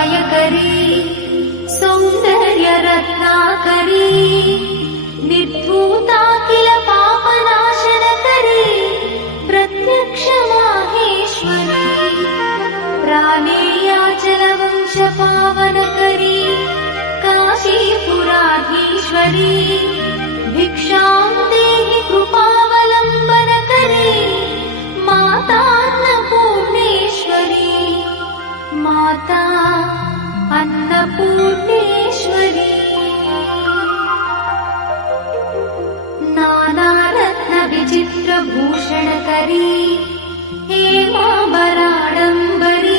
अभयकरी सौन्दर्यरत्नाकरी निर्धूता किल पापनाशनकरी प्रत्यक्ष माहेश्वरी प्राणेयाचलवंशपावनकरी काशीपुराधीश्वरी भिक्षां देहि कृपावलम्बनकरी माता अन्नपूर्णेश्वरी माता अन्नपूर्णेश्वरी नानारत्नविचित्रभूषणकरी हेमाम्बराडम्बरी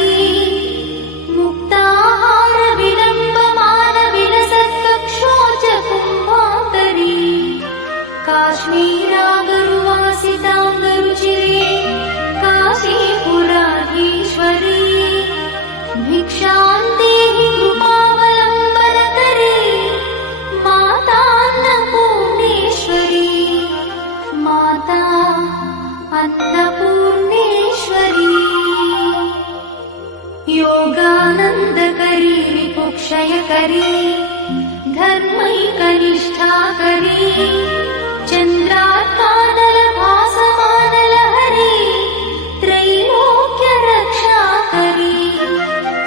मुक्ताहारविलम्बमानविलसत्कक्षोजकुम्भाकरी काश्मीरागरुवासिताङ्गरुचिरे काशीपुराधीश्वरी भिक्षां देहि कृपावलम्बनकरी माता अन्नपूर्णेश्वरी माता अन्नपूर्णेश्वरी योगानन्दकरी रिपुक्षयकरी धर्मैकनिष्ठाकरी चन्द्रार्कानलभासमानलहरी त्रैलोक्यरक्षाकरी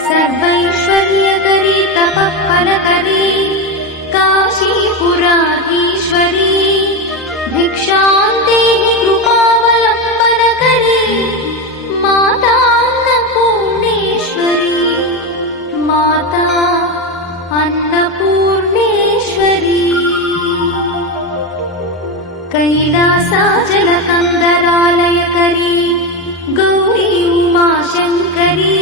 सर्वैश्वर्यकरी तपःफलकरी काशीपुराधीश्वरी भिक्षां देहि कृपावलम्बनकरी माता अन्नपूर्णेश्वरी माता अन्नपूर्णेश्वरी कैलासाचलकन्दरालयकरी गौरी उमाशङ्करी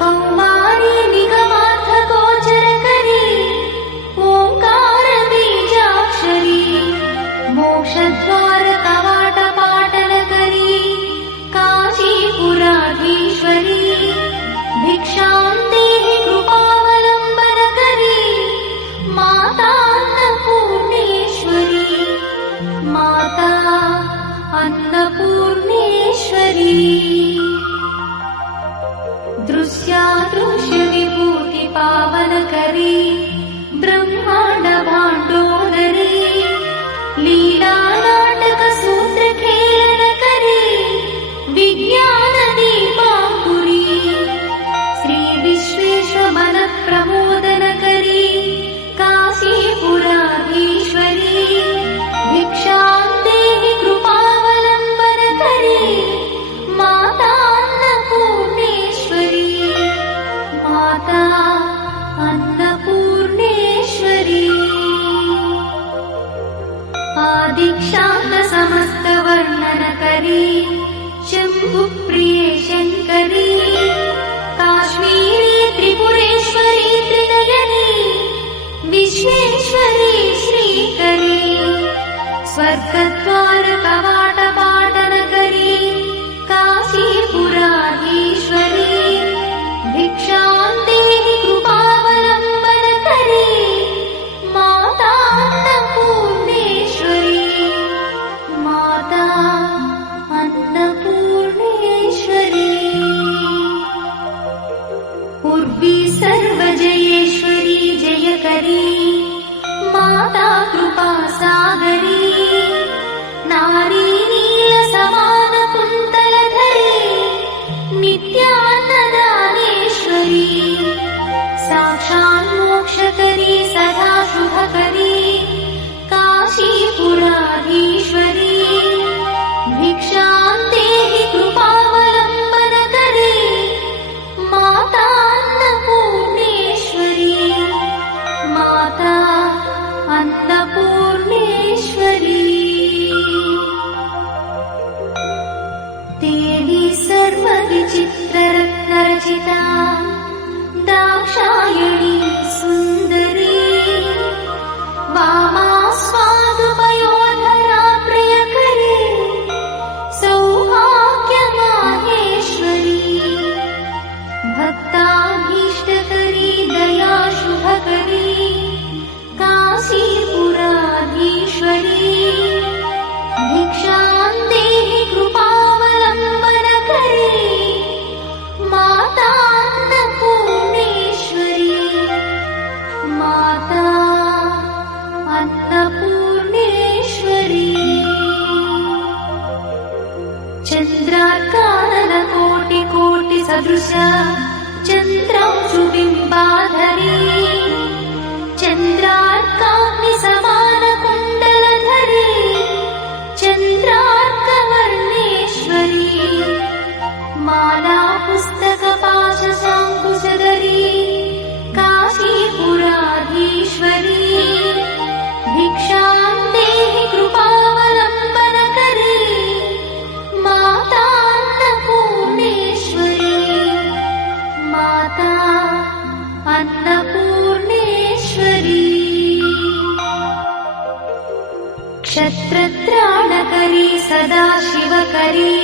कौमारी निगमार्थगोचरकरी ओङ्कारबीजाक्षरी मोक्षद्वारकवाटपाटनकरी काशीपुराधीश्वरी भिक्षां देहि कृपावलम्बनकरी माता अन्नपूर्णेश्वरी माता अन्नपूर्णेश्वरी दृश्यादृश्यविभूतिपावनकरी ब्रह्माण्डभाण्डोदरी लीलानाटकसूत्रखेलनकरी विज्ञानदीपाङ्कुरी श्रीविश्वेश्वरमनःप्रमोदनकरी काशीपुराधीश्वरी भिक्षां देहि कृपावलम्बनकरी माता अन्नपूर्णेश्वरी माता अन्नपूर्णेश्वरी आदिक्षान्तसमस्तवर्णनकरी शम्भुप्रिये शङ्करी काश्मीरी त्रिपुरेश्वरी त्रिनयनी विश्वेश्वरी श्रीकरी स्वर्गद्वारकवाटपाटनकरी काशीपुराधीश्वरी भिक्षां देहि कृपावलम्बनकरी माता अन्नपूर्णेश्वरी माता अन्नपूर्णेश्वरी उर्वी सर्वजयेश्वरी जयकरी माता कृपासागरी नारी नीलसमानकुन्तलधरी नित्यान्नदानेश्वरी साक्षान्मोक्षकरी सदा शुभकरी काशीपुराधीश्वरी भिक्षां देहि कृपावलम्बनकरी माता अन्नपूर्णेश्वरी माता अन्नपूर्णेश्वरी देवी सर्वविचित्ररत्नरचिता दाक्षायणी सुन्दरी वामास्वादुपयोधरा प्रियकरी सौभाग्यमाहेश्वरी भक्ताभीष्टकरी दया शुभकरी काशीपुरा चन्द्रांशुबिम्बाधरी चन्द्रार्काग्निसमानकुण्डलधरी चन्द्रार्कवर्णेश्वरी माला पुस्तकपाशशाङ्कुशधरी काशीपुराधीश्वरी भिक्षां देहि कृपावलम्बनकरी माता अन्नपूर्णेश्वरी माता अन्नपूर्णेश्वरी क्षत्रत्राणकरी सदाशिवकरी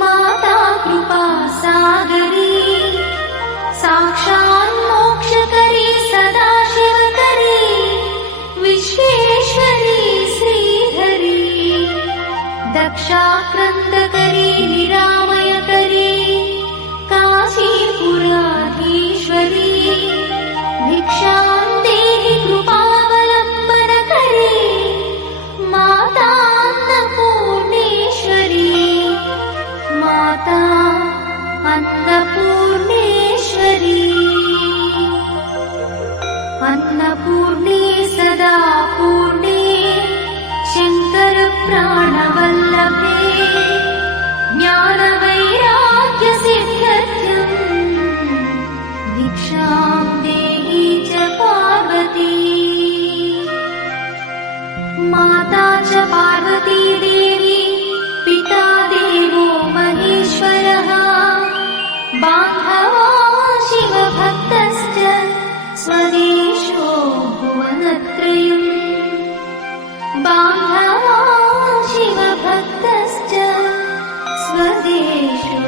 माता कृपासागरी साक्षान्मोक्षकरी सदाशिवकरी विश्वेश्वरी श्रीधरी दक्षाक्रन्दकरी निरामयकरी काशीपुराधीश्वरी भिक्षां देहि कृपावलम्बनकरी माता अन्नपूर्णेश्वरी माता अन्नपूर्णेश्वरी अन्नपूर्णे सदा पूर्णे शङ्करप्राणवल्लभे ज्ञानवैराग्यसिद्ध्यर्थम् भिक्षां देहि च पार्वती माता च पार्वती देवी पिता देवो महेश्वरः बान्धवा शिवभक्तश्च स्वदेशो भुवनत्रयम् बान्धवा शिवभक्तश्च स्वदेशो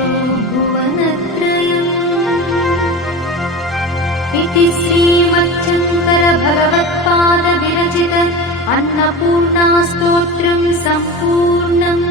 भुवनत्रयम् इति श्रीमच्छङ्करभगवत्पादविरचित अन्नपूर्णास्तोत्रम् सम्पूर्णम्।